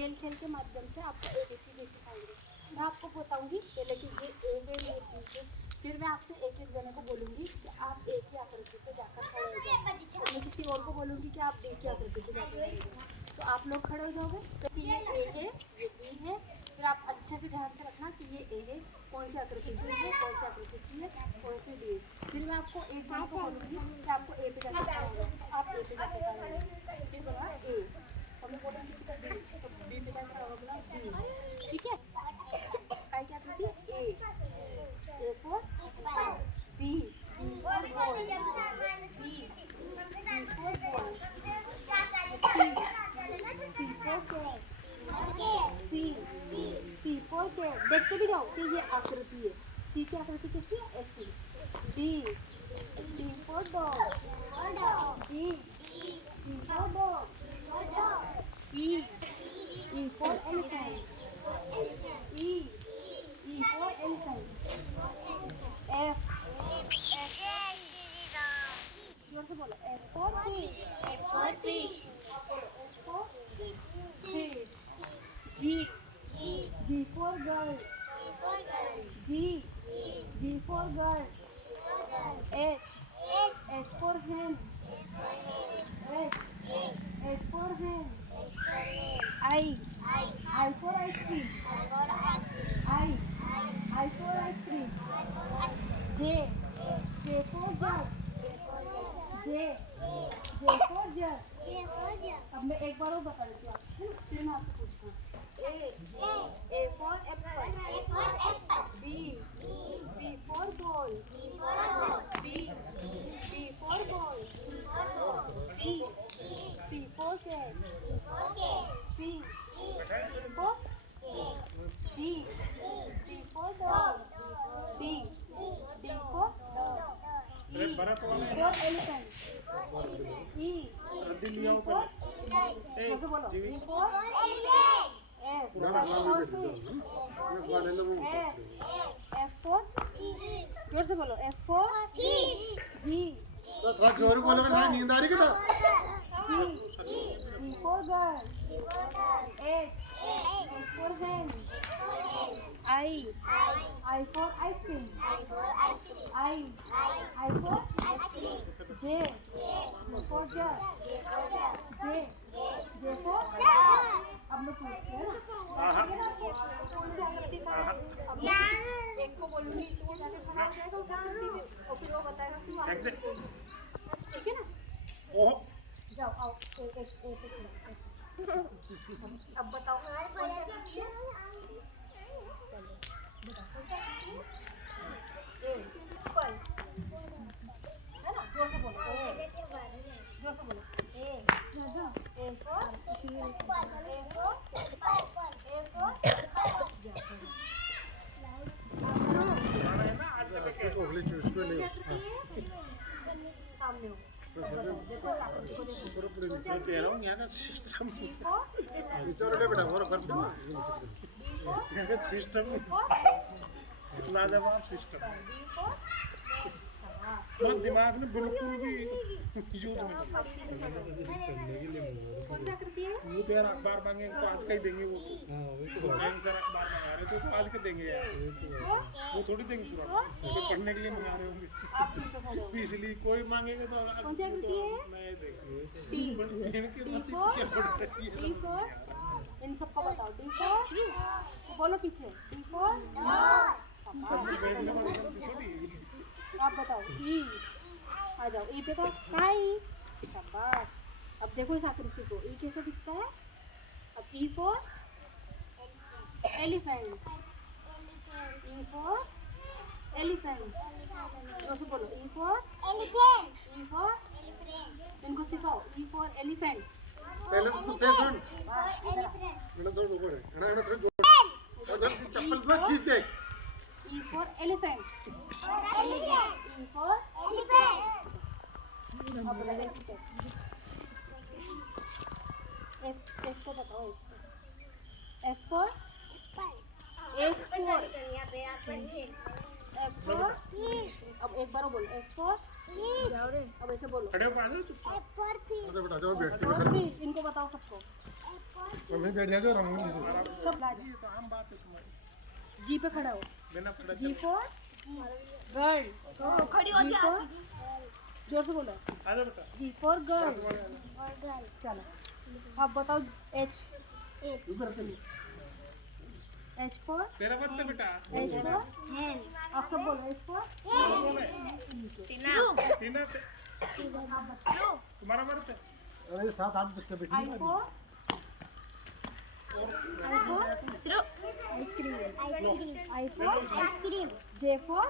खेल खेल के माध्यम से आपको ABCD सिखाएंगे। मैं आपको बताऊंगी पहले कि ये A है, ये B है, फिर मैं आपसे एक एक जने को बोलूंगी कि आप A की आकृति पे जाकर खड़े हो जाओ, और मैं किसी और को बोलूंगी कि आप B की आकृति पे जाकर खड़े हो जाओ। तो आप लोग खड़े हो जाओगे। तो ये A है, ये B है, फिर आप अच्छे से ध्यान से रखना कि ये A है, कौन सी आकृति B है, कौन सी आकृति C है, कौन सी D है। फिर मैं आपको एक जने को बोलूंगी कि आपको A पे जाकर खड़ा होगा, तो आप A पे जाकर खड़ा होगा। फिर बोला A, और मैं बोलूंगी किसी को B, तो B पे जाकर खड़ा होगा B। ठीक है। काय की आकृति A for B, B for ball, B for ball, C for cat। देखते भी जाओ कि ये आकृति है। C की आकृति कैसी है? ऐसी। D for dog, D for dog, E for elephant, E for elephant, F, जोर से बोलो, F for fish, F for fish, G for girl, G for girl, H for hen, H for hen, I for ice cream, I for ice cream, J for jug, J for jug। अब मैं एक बार और बता देती हूँ आपको, फिर मैं आपसे पूछती हूँ। A for apple, B for ball, B for ball, C for cat, C for D for dog, D for elephant, E for F for जोर से बोलो, F for G, जोर बोलो, नींद आ रही क्या? G for girl, H for hen, I for ice cream, I for J for jug, J for। अब मैं पूछती हूँ कौन सी आकृति का है। अब मैं एक को बोलूँगी तो वो जाके खड़ा हो जाएगा उस आकृति पे, और फिर वो बताएगा कि वो आकृति कौन है। ठीक है ना? जाओ आओ, अब बताओ कौन सी आकृति है? एप्पल है ना? जोर से बोलो, जोर से बोलो। A for सामने हो। दिमाग में बिल्कुल भी यूज नहीं। कौन सी आकृति है? वो तो यार अखबार मांगे तो आज का ही देंगे वो। सर अखबार मंगा रहे थे तो आज का देंगे यार। वो थोड़ी देंगे पूरा, तो पढ़ने के लिए मंगा रहे होंगे। इसलिए कोई मांगेगा तो कौन सी आकृति है? मैं देंगे। D for इन सबको बताओ। D for बोलो पीछे। D for आप बताओ। E आ जाओ, E पे काई। शाबाश। अब देखो इस आकृति को, E कैसे दिखता है। अब E for elephant, E for elephant। जोर से बोलो, E for इनको सिखाओ। E for elephant। पहले तो तुझसे सुन, मैंने थोड़ा ऊपर है, मैंने थोड़ा जोर, चप्पल तो खींच के। E for elephant, E for अब देखते F को बताओ। F for अब एक बार बोलो। F for अब ऐसे बोलो। खड़े हो पाए ना? बेटा जाओ बैठ के फिश इनको बताओ सबको। मैं बैठ जाके रंग लीजिए सब ला ये तो आम बात है तुम्हारी। जी पे खड़ा हो बिना खड़ा जी फॉर गर्ल खड़ी हो जा जोर से बोलो आ जा बेटा। जी फॉर गर्ल चलो अब बताओ एच एच फॉर तेरा बच्चा बेटा एच फॉर आप सब बोलो एच फॉर बोले शुरू तीना तुम्हारा बर्थ है। अरे 7-8 बच्चे बैठे आई फॉर शुरू ice cream I for ice cream J for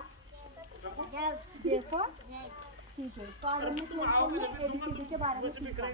jug J for ठीक है तो आज हमने क्वेश्चन में एबीसीडी के बारे में सीखा